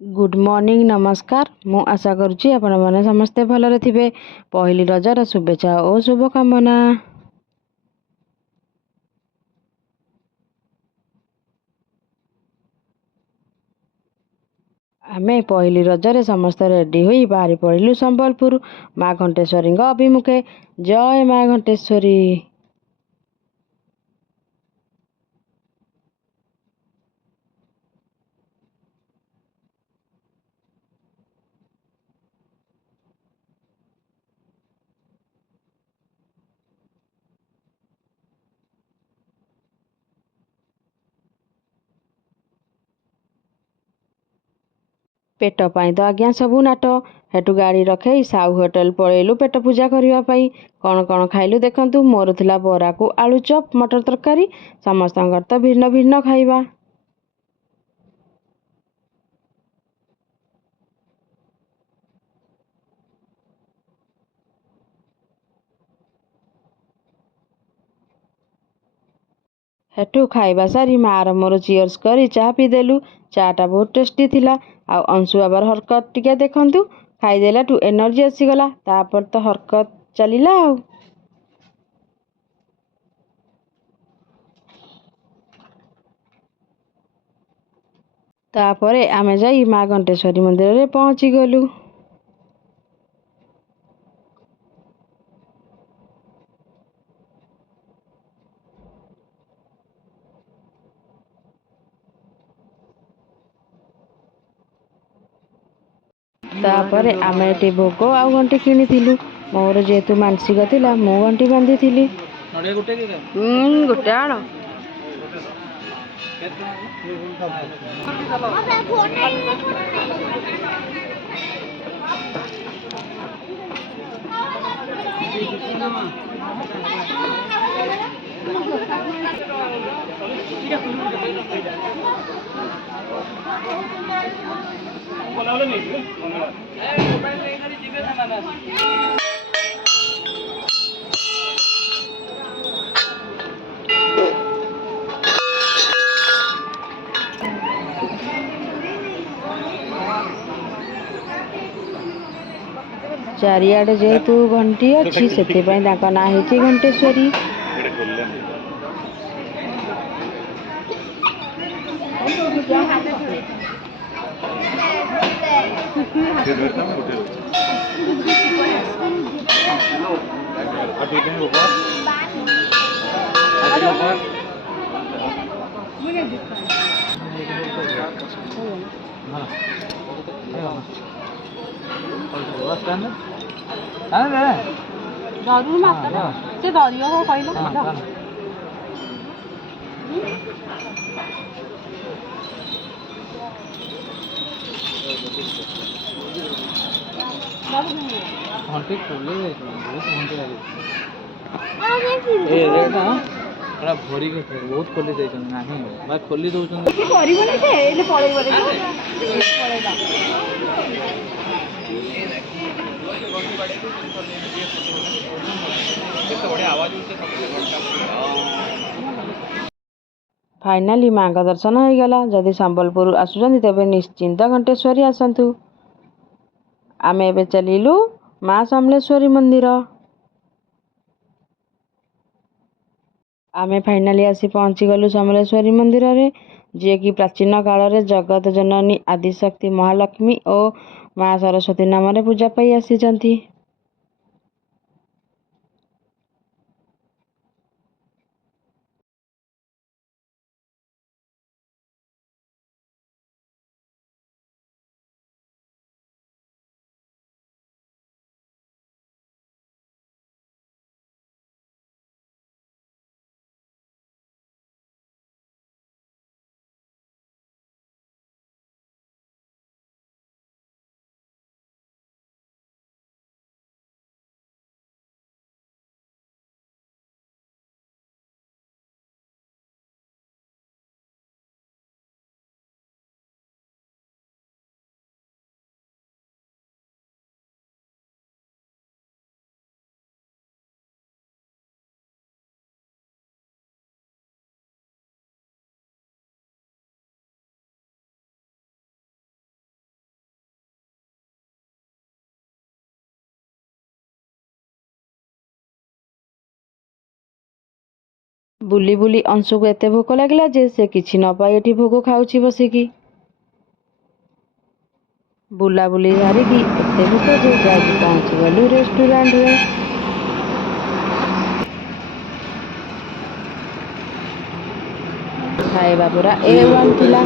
Good morning नमस्कार। मु आशा करुच्ची आपण मैंने समस्ते भलरे थिबे। पहली रजर शुभेच्छा और शुभकामना। आमे पहली रजरे समस्त रेडी हुई बाहरी पड़िलु संबलपुर माँ घंटेश्वरी अभिमुखे। जय माँ घंटेश्वरी। पेट पाई तो आज्ञा सबू नाट। हेटु गाड़ी रखे साहू होटेल पलैलु पेट पूजा करने। कौन कौन खाइलु देखंतु। मोर थिला बरा को आलू चप मटर तरकारी। समस्तंकर तो भिन्न भिन्न खाइबा। हेठू खाइबा सारी मार मोर चियर्स करी चाह पीदेलु। चाटा बहुत टेस्टी थिला। आ अंशु बाबार हरकत टिके देखंतु। खाईदेलाठू एनर्जी आसीगला। तापर तो हरकत चलीला आउ। तापरे आमे जाई माँ घंटेश्वरी मंदिर रे पहुंची गलु। तापरे आमे एटी भोग आउ घंटी किनिथिलु। मोर जेहेतु मानसिक थिला मु घंटी बांधिथिली। गोटे आण चारियाडे जेहेतु घंटी अच्छी सेथिपाई ताका ना हेची घंटेश्वरी। घंटी खोले बहुत घंटी लगे भरी बहुत खोली ना खोली दौरान फाइनाली माँ का दर्शन हो गला। जदि संबलपुर आसुचंदी तेबे निश्चिंत घंटेश्वरी आसंतु। आमे एबे चलिलु माँ समलेश्वरी मंदिर। आमे फाइनाली आसी पहुंची गलु समलेश्वरी मंदिर रे, जे कि प्राचीन काल रे जगत जननी आदिशक्ति महालक्ष्मी और माँ सरस्वती नाम रे पूजा पाई आसीचंती। ବୁଲି ବୁଲି ଅଂଶୁକୁ ଏତେ ଭୋକ ଲାଗିଲା ଯେ ସେ କିଛି ନ ପାଇ ଏଠି ଭୋଗ ଖାଉଛି ବସିକି। ବୁଲାବୁଲି ସାରିକି ଏତେ ଭୋକ ଯେ ଯାଇକି ପହଞ୍ଚିଗଲୁ ରେଷ୍ଟୁରାଣ୍ଟରେ। ଖାଇବା ପୁରା A1 ଥିଲା।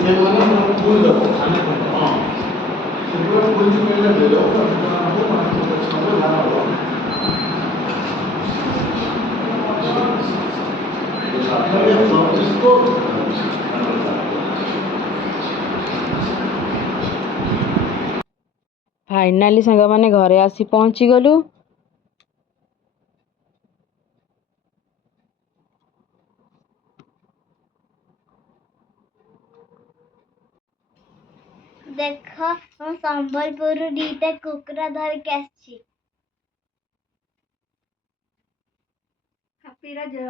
ଫାଇନାଲି ସାଙ୍ଗମାନେ ଘରେ ଆସି ପହଞ୍ଚିଗଲୁ। ଦେଖ ମୁଁ ସମ୍ବଲପୁରରୁ ଦିଟା କୁକୁର ଧରିକି ଆସିଛି। ହାପି ରଜ।